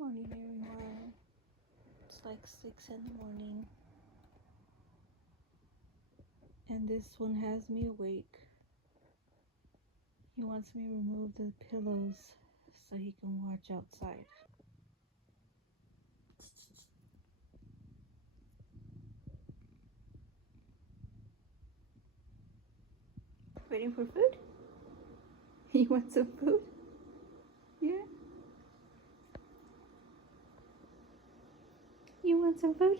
Morning, everyone. It's like 6 in the morning, and this one has me awake. He wants me to remove the pillows so he can watch outside. Waiting for food? You want some food? Yeah? You want some food?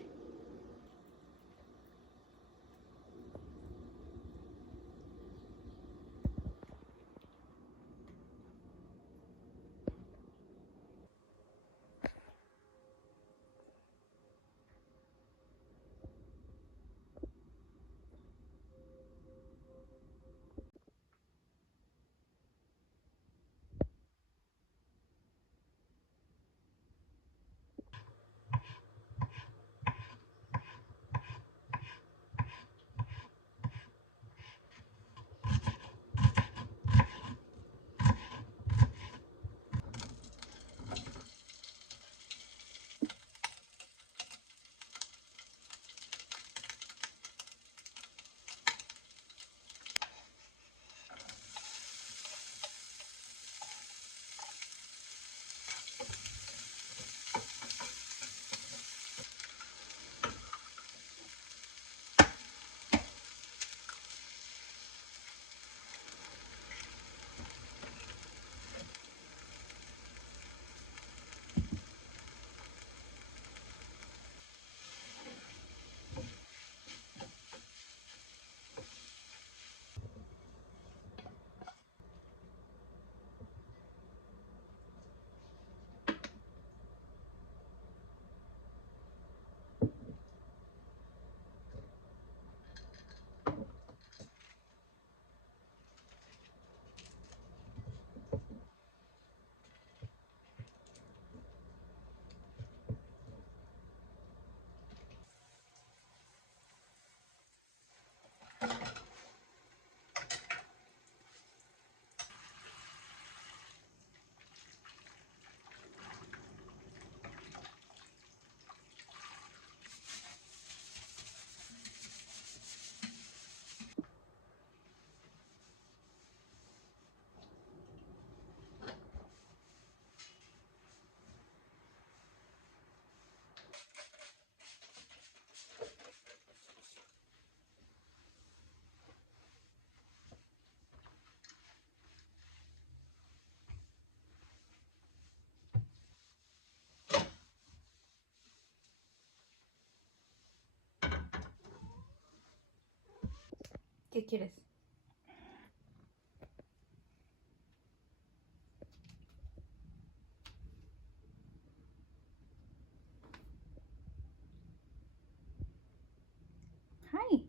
¿Qué quieres? Hi.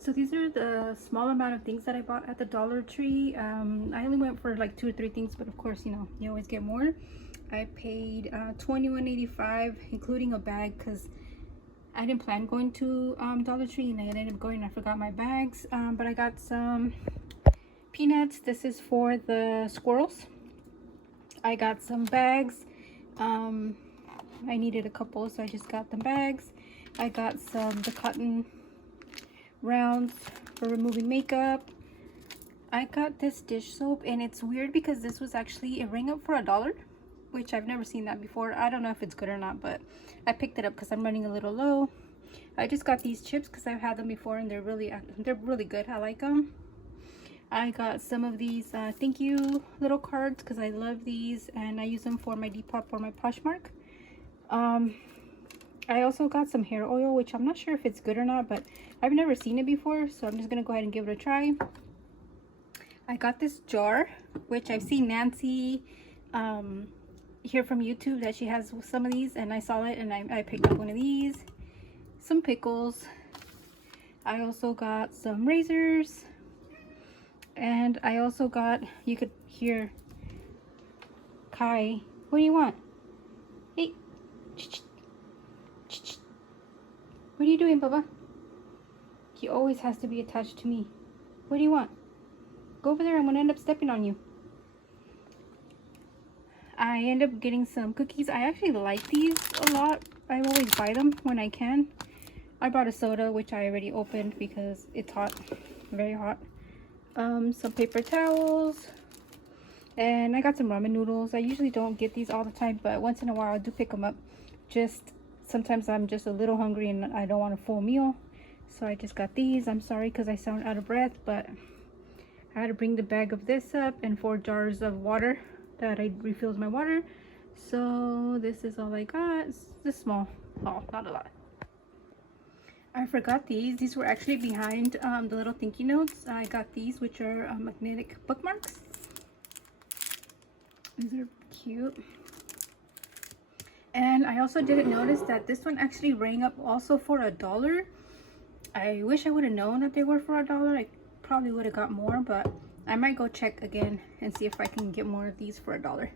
So these are the small amount of things that I bought at the Dollar Tree. I only went for like 2 or 3 things, but of course, you know, you always get more. I paid $21.85, including a bag, because I didn't plan going to Dollar Tree, and I ended up going and I forgot my bags. But I got some peanuts. This is for the squirrels. I got some bags. I needed a couple, so I just got the bags. I got the cotton rounds for removing makeup. I got this dish soap, and it's weird because this was actually a ring up for $1, which I've never seen that before. I don't know if it's good or not, but I picked it up because I'm running a little low. I just got these chips because I've had them before and they're really good. I like them. I got some of these thank you little cards because I love these and I use them for my Depop or my Poshmark. I also got some hair oil, which I'm not sure if it's good or not, but I've never seen it before, so I'm just gonna go ahead and give it a try. I got this jar, which I've seen Nancy here from YouTube that she has some of these, and I saw it and I picked up one of these. Some pickles. I also got some razors, and I also got, you could hear Kai. What do you want? Hey. What are you doing, Bubba? He always has to be attached to me. What do you want? Go over there. I'm gonna end up stepping on you. I end up getting some cookies. I actually like these a lot. I always buy them when I can. I bought a soda, which I already opened because it's hot, very hot. Some paper towels, and I got some ramen noodles. I usually don't get these all the time, but once in a while I do pick them up. Just sometimes I'm just a little hungry and I don't want a full meal, so I just got these. I'm sorry because I sound out of breath, but I had to bring the bag of this up and 4 jars of water that I refills my water. So this is all I got. It's just small. Oh, not a lot. I forgot these were actually behind the little thank you notes. I got these, which are magnetic bookmarks. These are cute. And I also didn't notice that this one actually rang up also for $1. I wish I would have known that they were for $1. I probably would have got more, but I might go check again and see if I can get more of these for $1.